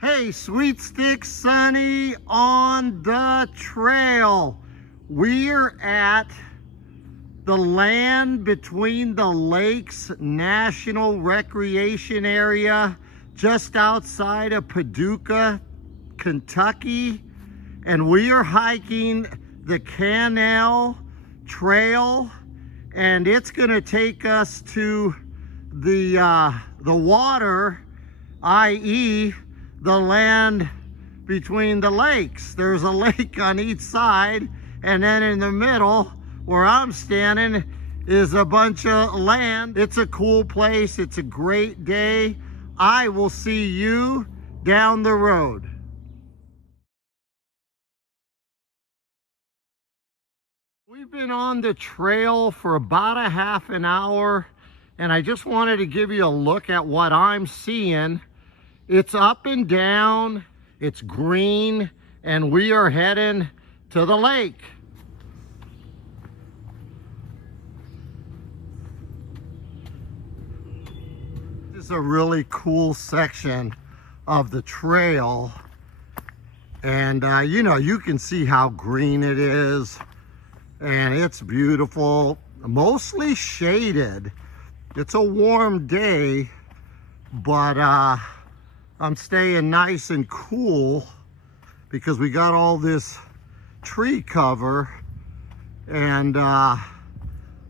Hey, Sweet Stick Sonny on the trail. We're at the Land Between the Lakes National Recreation Area just outside of Paducah, Kentucky. And we are hiking the Canal Trail, and it's gonna take us to the water, i.e. the land between the lakes. There's a lake on each side, and then in the middle where I'm standing is a bunch of land. It's a cool place. It's a great day. I will see you down the road. We've been on the trail for about a half an hour, and I just wanted to give you a look at what I'm seeing. It's up and down, it's green, and we are heading to the lake. This is a really cool section of the trail, and you can see how green it is, and it's beautiful, mostly shaded. It's a warm day, but I'm staying nice and cool because we got all this tree cover, and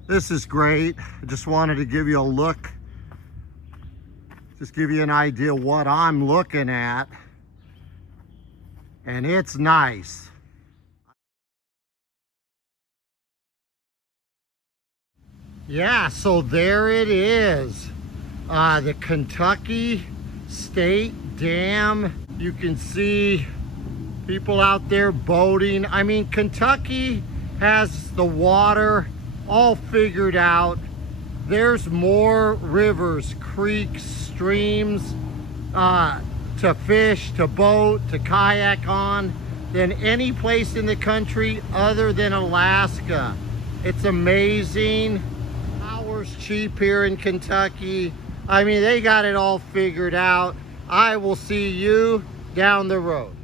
this is great. I just wanted to give you a look, just give you an idea what I'm looking at, and it's nice. Yeah, so there it is, the Kentucky State Dam. You can see people out there boating. I mean, Kentucky has the water all figured out. There's more rivers, creeks, streams to fish, to boat, to kayak on than any place in the country other than Alaska. It's amazing. Power's cheap here in Kentucky. I mean, they got it all figured out. I will see you down the road.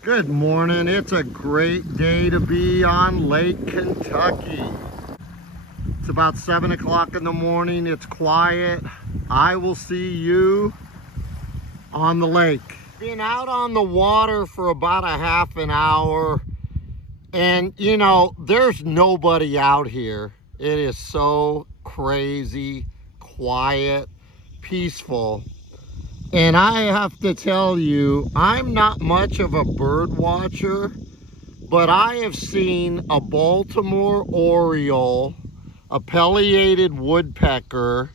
Good morning. It's a great day to be on Lake Kentucky. It's about 7 o'clock in the morning. It's quiet. I will see you on the lake. Been out on the water for about a half an hour, and there's nobody out here. It is so crazy, quiet, peaceful. And I have to tell you, I'm not much of a bird watcher, but I have seen a Baltimore oriole, a pileated woodpecker,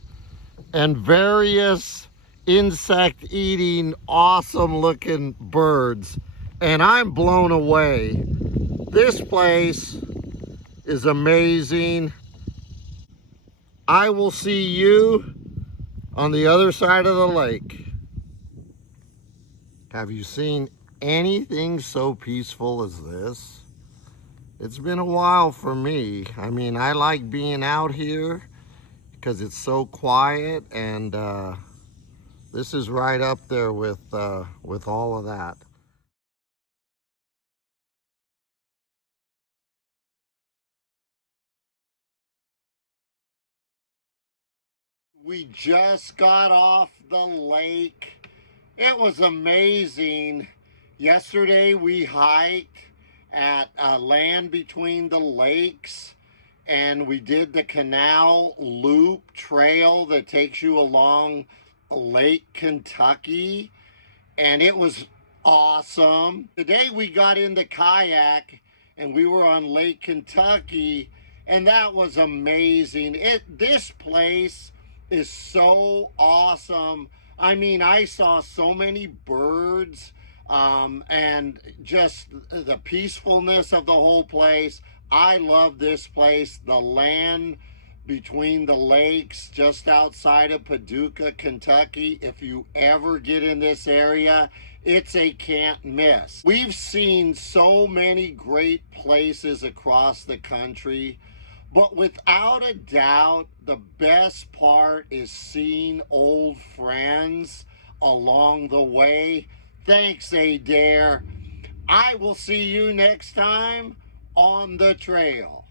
and various insect-eating, awesome-looking birds, and I'm blown away. This place is amazing. I will see you on the other side of the lake. Have you seen anything so peaceful as this? It's been a while for me. I mean, I like being out here because it's so quiet, and this is right up there with all of that. We just got off the lake. It was amazing. Yesterday we hiked at Land Between the Lakes, and we did the Canal Loop trail that takes you along Lake Kentucky, and it was awesome. Today we got in the kayak and we were on Lake Kentucky, and that was amazing. This place is so awesome. I mean, I saw so many birds, and just the peacefulness of the whole place. I love this place. The Land Between the Lakes, just outside of Paducah, Kentucky. If you ever get in this area It's a can't miss. We've seen so many great places across the country, but without a doubt, the best part is seeing old friends along the way. Thanks, Adair. I will see you next time on the trail.